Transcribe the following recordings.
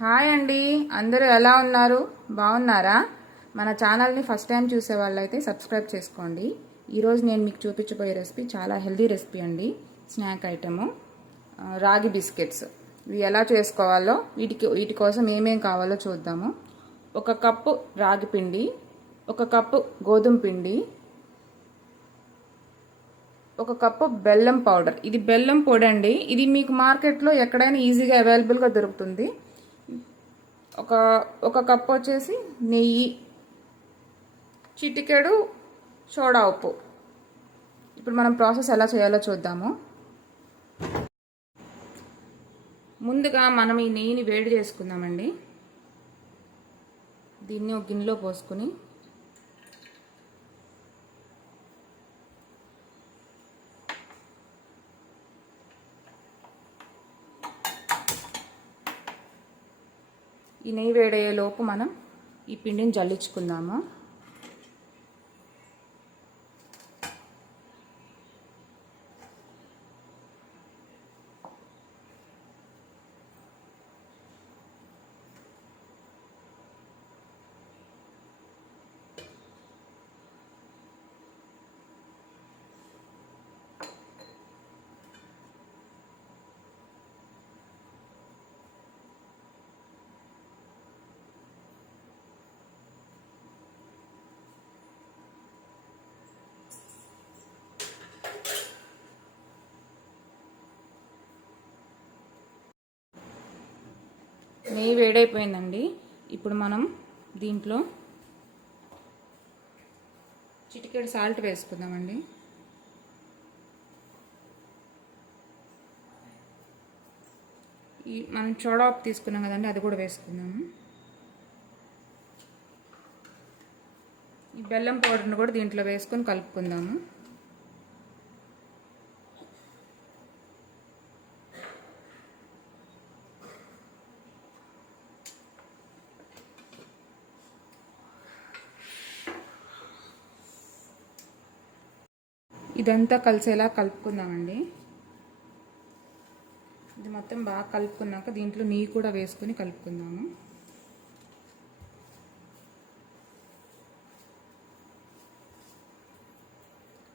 Hi అండి, అందరూ ఎలా ఉన్నారు? బాగున్నారా? మన ఛానల్ని ఫస్ట్ టైం చూసే వాళ్ళైతే సబ్స్క్రైబ్ చేసుకోండి. ఈరోజు నేను మీకు చూపించబోయే రెసిపీ చాలా హెల్దీ రెసిపీ అండి. స్నాక్ ఐటము రాగి బిస్కెట్స్. ఇవి ఎలా చేసుకోవాలో వీటి కోసం ఏమేం కావాలో చూద్దాము. 1 కప్పు రాగి పిండి, 1 కప్పు గోధుమ పిండి, 1 కప్పు బెల్లం పౌడర్. ఇది బెల్లం పొడి అండి. ఇది మీకు మార్కెట్లో ఎక్కడైనా ఈజీగా అవైలబుల్గా దొరుకుతుంది. ఒక కప్పు వచ్చేసి నెయ్యి, చిటికెడు సోడా ఉప్పు. ఇప్పుడు మనం ప్రాసెస్ ఎలా చేయాలో చూద్దాము. ముందుగా మనం ఈ నెయ్యిని వేడి చేసుకుందామండి. దీన్ని ఒక గిన్నెలో పోసుకుని ఈ నెయ్యి వేడయ్యే లోపు మనం ఈ పిండిని జల్లించుకుందాము. నెయ్యి వేడైపోయిందండి. ఇప్పుడు మనం దీంట్లో చిటికెడు సాల్ట్ వేసుకుందామండి. మనం సోడా ఉప్పు తీసుకున్నాం కదండి, అది కూడా వేసుకుందాము. ఈ బెల్లం పౌడర్ని కూడా దీంట్లో వేసుకొని కలుపుకుందాము. ఇదంతా కలిసేలా కలుపుకుందామండి. ఇది మొత్తం బాగా కలుపుకున్నాక దీంట్లో నెయ్యి కూడా వేసుకొని కలుపుకుందాము.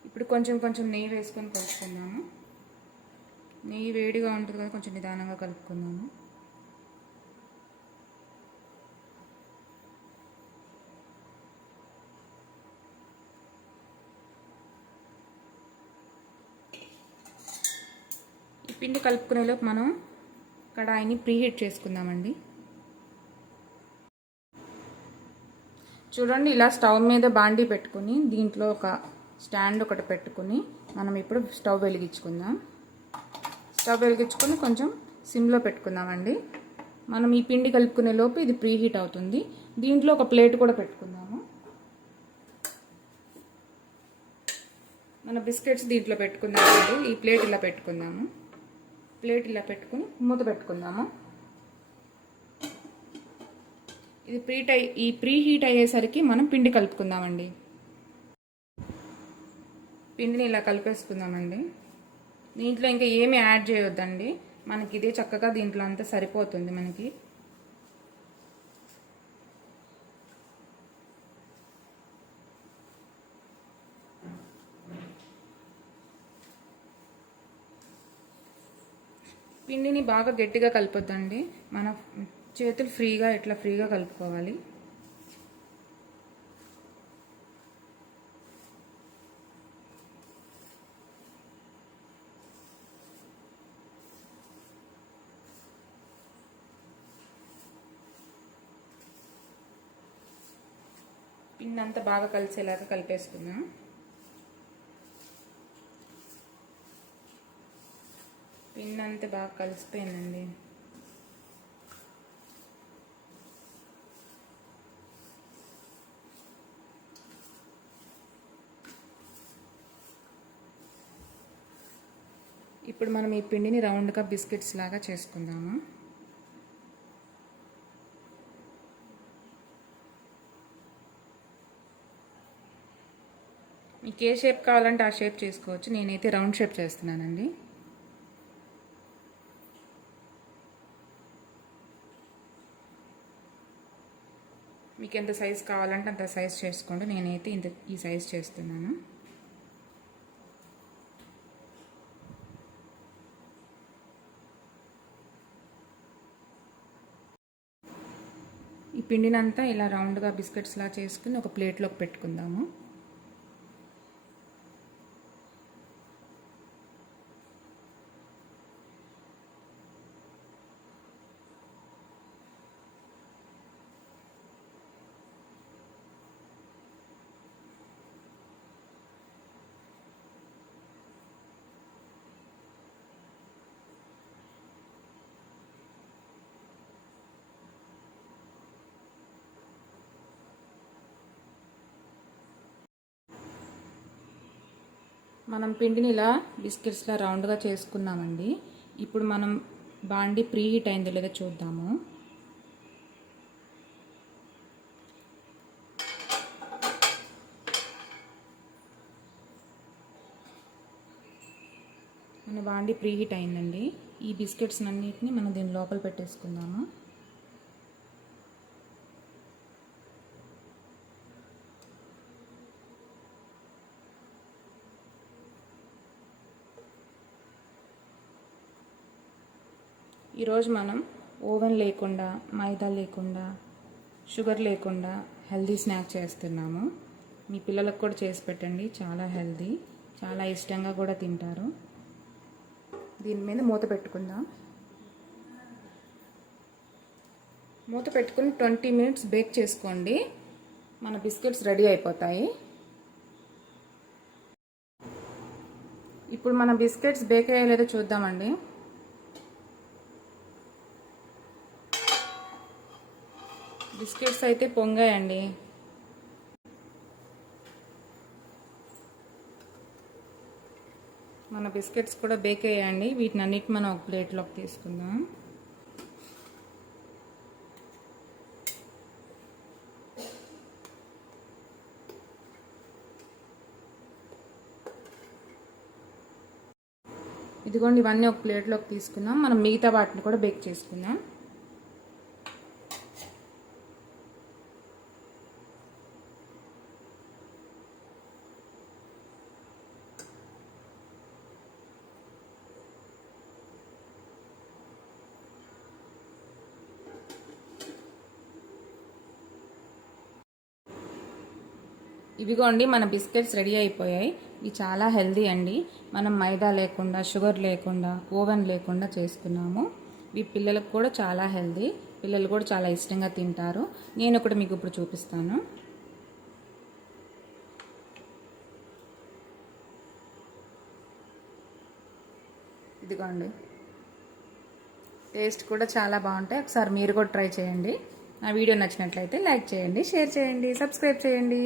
ఇప్పుడు కొంచెం కొంచెం నెయ్యి వేసుకొని కలుపుకుందాము. నెయ్యి వేడిగా ఉంటుంది కదా, కొంచెం నిదానంగా కలుపుకుందాము. పిండి కలుపుకునేలోపు మనం కడాయిని ప్రీహీట్ చేసుకుందామండి. చూడండి, ఇలా స్టవ్ మీద బాండీ పెట్టుకుని దీంట్లో ఒక స్టాండ్ ఒకటి పెట్టుకుని మనం ఇప్పుడు స్టవ్ వెలిగించుకుందాం. స్టవ్ వెలిగించుకొని కొంచెం సిమ్లో పెట్టుకుందామండి. మనం ఈ పిండి కలుపుకునే లోపు ఇది ప్రీహీట్ అవుతుంది. దీంట్లో ఒక ప్లేట్ కూడా పెట్టుకుందాము. మన బిస్కెట్స్ దీంట్లో పెట్టుకుందామండి. ఈ ప్లేట్ ఇలా పెట్టుకుందాము. ప్లేట్ ఇలా పెట్టుకుని మూత పెట్టుకుందాము. ఇది ప్రీ హీట్ అయ్యేసరికి మనం పిండి కలుపుకుందామండి. పిండిని ఇలా కలిపేసుకుందామండి. దీంట్లో ఇంకా ఏమి యాడ్ చేయొద్దండి, మనకి ఇదే చక్కగా దీంట్లో అంతా సరిపోతుంది. మనకి పిండిని బాగా గట్టిగా కలపొద్దండి. మన చేతులు ఇట్లా ఫ్రీగా కలుపుకోవాలి. పిండి అంతా బాగా కలిసేలాగా కలిపేసుకుందాం. పిండి అంతా బాగా కలిసిపోయిందండి. ఇప్పుడు మనం ఈ పిండిని రౌండ్గా బిస్కెట్స్ లాగా చేసుకుందాము. మీకు ఏ షేప్ కావాలంటే ఆ షేప్ చేసుకోవచ్చు. నేనైతే రౌండ్ షేప్ చేస్తున్నానండి. మీకు ఎంత సైజ్ కావాలంటే అంత సైజ్ చేసుకోండి. నేనైతే ఈ సైజ్ చేస్తున్నాను. ఈ పిండినంతా ఇలా రౌండ్గా బిస్కెట్స్లా చేసుకుని ఒక ప్లేట్లోకి పెట్టుకుందాము. మనం పిండిని ఇలా బిస్కెట్స్లా రౌండ్గా చేసుకున్నామండి. ఇప్పుడు మనం బాండి ప్రీ హీట్ అయిందో లేదో చూద్దాము. మన బాండి ప్రీ హీట్ అయిందండి. ఈ బిస్కెట్స్ అన్నిటిని మనం దీని లోపల పెట్టేసుకుందాము. ఈరోజు మనం ఓవెన్ లేకుండా, మైదా లేకుండా, షుగర్ లేకుండా హెల్దీ స్నాక్ చేస్తున్నాము. మీ పిల్లలకు కూడా చేసి పెట్టండి. చాలా హెల్దీ, చాలా ఇష్టంగా కూడా తింటారు. దీని మీద మూత పెట్టుకుందాం. మూత పెట్టుకుని 20 మినిట్స్ బేక్ చేసుకోండి. మన బిస్కెట్స్ రెడీ అయిపోతాయి. ఇప్పుడు మన బిస్కెట్స్ బేక్ అయ్యేలేదో చూద్దామండి. బిస్కెట్స్ అయితే పొంగాయండి. మన బిస్కెట్స్ కూడా బేక్ అయ్యాయండి. వీటిని అన్నిటి మనం ఒక ప్లేట్లోకి తీసుకుందాం. ఇదిగోండి, ఇవన్నీ ఒక ప్లేట్లోకి తీసుకుందాం. మనం మిగతా వాటిని కూడా బేక్ చేసుకుందాం. ఇవిగోండి, మన బిస్కెట్స్ రెడీ అయిపోయాయి. ఇవి చాలా హెల్దీ అండి. మనం మైదా లేకుండా, షుగర్ లేకుండా, ఓవెన్ లేకుండా చేసుకున్నాము. ఇవి పిల్లలకు కూడా చాలా హెల్దీ. పిల్లలు కూడా చాలా ఇష్టంగా తింటారు. నేను ఒకటి మీకు ఇప్పుడు చూపిస్తాను. ఇదిగోండి, టేస్ట్ కూడా చాలా బాగుంటాయి. ఒకసారి మీరు కూడా ట్రై చేయండి. నా వీడియో నచ్చినట్లయితే లైక్ చేయండి, షేర్ చేయండి, సబ్స్క్రైబ్ చేయండి.